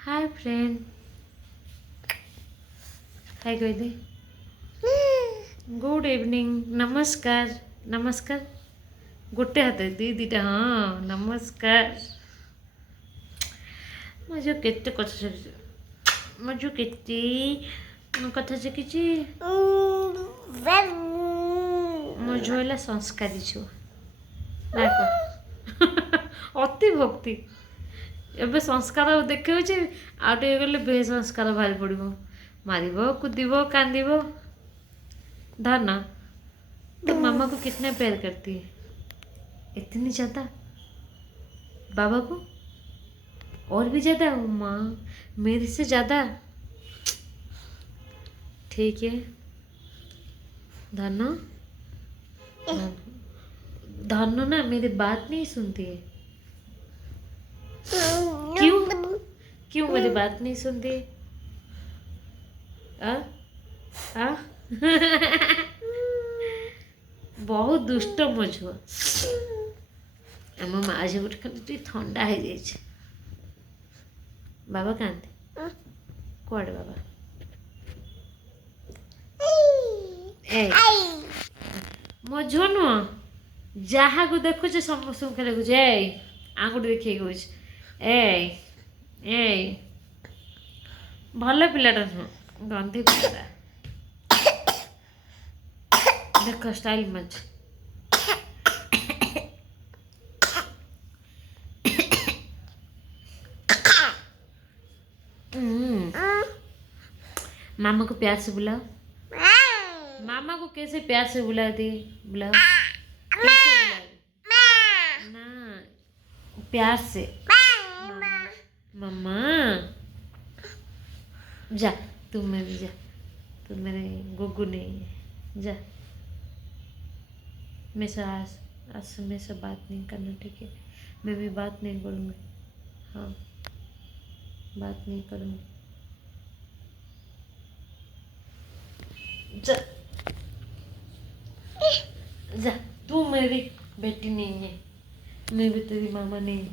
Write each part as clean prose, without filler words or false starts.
Hi friend. हाय कह दे। Good evening. नमस्कार। नमस्कार गोटे हाथ दी दीटा। हाँ नमस्कार। मजो केते कथा शिखी मजो केते कथा शिखी मजो है संस्कारी छुआ ना कह अति भक्ति एबे संस्कार देखिए आटे गले बेसंस्कार बाहरी पड़ो मार कूदब कांद धरना। तो मामा को कितना प्यार करती है? इतनी ज़्यादा। बाबा को और भी ज़्यादा। माँ मेरे से ज़्यादा। ठीक है धनो। धनो ना मेरी बात नहीं सुनती है। क्यों क्यों मेरी बात नहीं सुनती? आ? आ? बहुत दुष्ट मो छुआ। आम माँ से गोटे खाली थंडा हो जाए। बाबा कहते कुआड़े बाबा ए मो झुआ नुह जहाँ को देखुच समस्त खाली कहे ए आंगुठी देखिए कहे ए भल पिलाटा नुह गंधी पिलाटा देख स्टाइल मच। मामा को प्यार से बुलाओ। मामा को कैसे प्यार से बुलाती? बुलाओ कैसे बुलाओ ना प्यार से। मम्मा जा तुम में भी जा। तुम मेरे गुगू नहीं है। जा मैं से आज से मैं से बात नहीं करना ठीक है? मैं भी बात नहीं करूँगी। हाँ बात नहीं करूँगी। जा जा तू मेरी बेटी नहीं है। मैं भी तेरी मामा नहीं।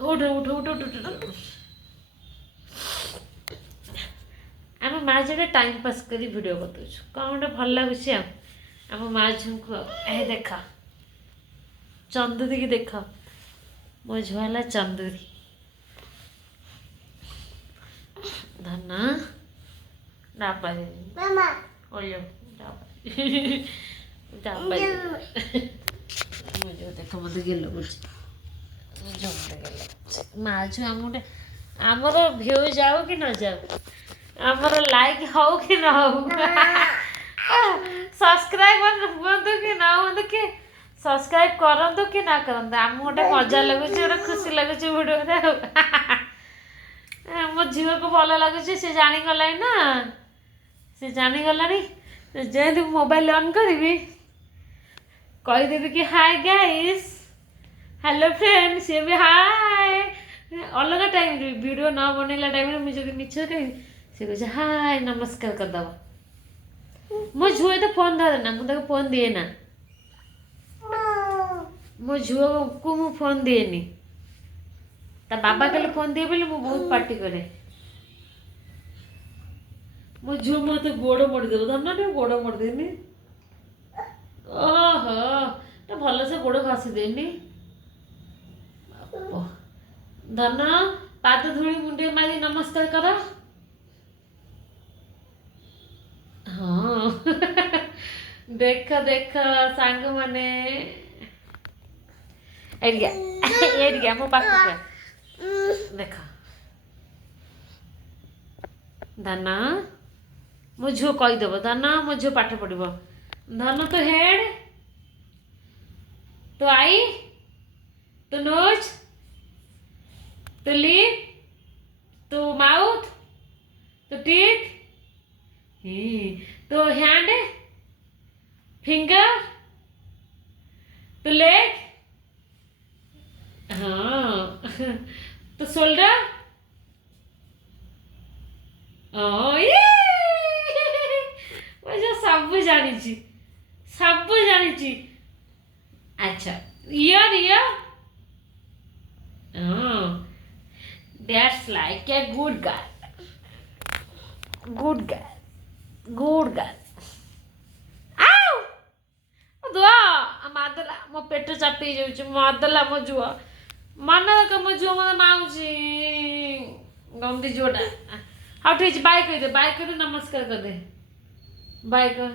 उठ उठ उठ उठ उठ। आम माँ जो टाइम पास कर भिडियो कर कौन गोटे भल लगुच। आम माँ झील को ए देख चंदुरी की देख मो झुआला चंदुरी धना डाबा ओलो डाबा मुझे देख मत गिल माँ झुआ आम गोटे आमर भ्यू जाओ कि न जाओ आमर लाइक हो कि न हो सब्सक्राइब हुआ कि ना हुआ कि सब्सक्राइब करंतु कि ना करंतु आम गोटे मजा लगुच गोटे खुशी लगुच भिडियो मो झील को भल लगुच से जानीगला ना से जानीगला जैसे मोबाइल ऑन करी कहीदेवी कि हाय गाइस हेलो फ्रेंड सी भी हाय अलग टाइम वीडियो न बनैला टाइम मुझे मिछ कही सी कहे हाय नमस्कार करदब। मो झुए तो फोन धरे ना मुझे फोन दिए ना मो झुआ को मु फोन दिएनी ता बाबा कल फोन दिए बोले मु बहुत पार्टी करे। मो झुआ मत गोड़ मोड़देव धरना टे गोड़ मोड़देनी। ओहो तो भल से गोड़ घसी देनी धन पाद धूली मुंडे मारी नमस्कार कर। हाँ देख देख सांग माने एरिया मो पाख देख धना मो झुओ कहीदेव धना मो झुओ पाठ पढ़ धन तो हेड तो आई तो नोज तो लिप तो माउथ तो टीथ तो हैंड फिंगर तो लेग हाँ तो शोल्डर सब जानी सब जानी। अच्छा ईयर ईयर हाँ That's like a good girl. Good girl. Good girl. Ow! ଦୁଆ ମାରିଦେଲା ମୋ ପେଟ ଚାପି ହେଇଯାଉଛି ମାରିଦେଲା ମୋ ଝୁଅ ମାନ ଦେଖ ମୋ ଝୁଅ ମୋତେ ମାରୁଛି ଗନ୍ଧି ଝୁଅଟା ହଉ ଠିକ ଅଛି ବାଇ କହିଦେ ନମସ୍କାର କରିଦେ ବାଇ କର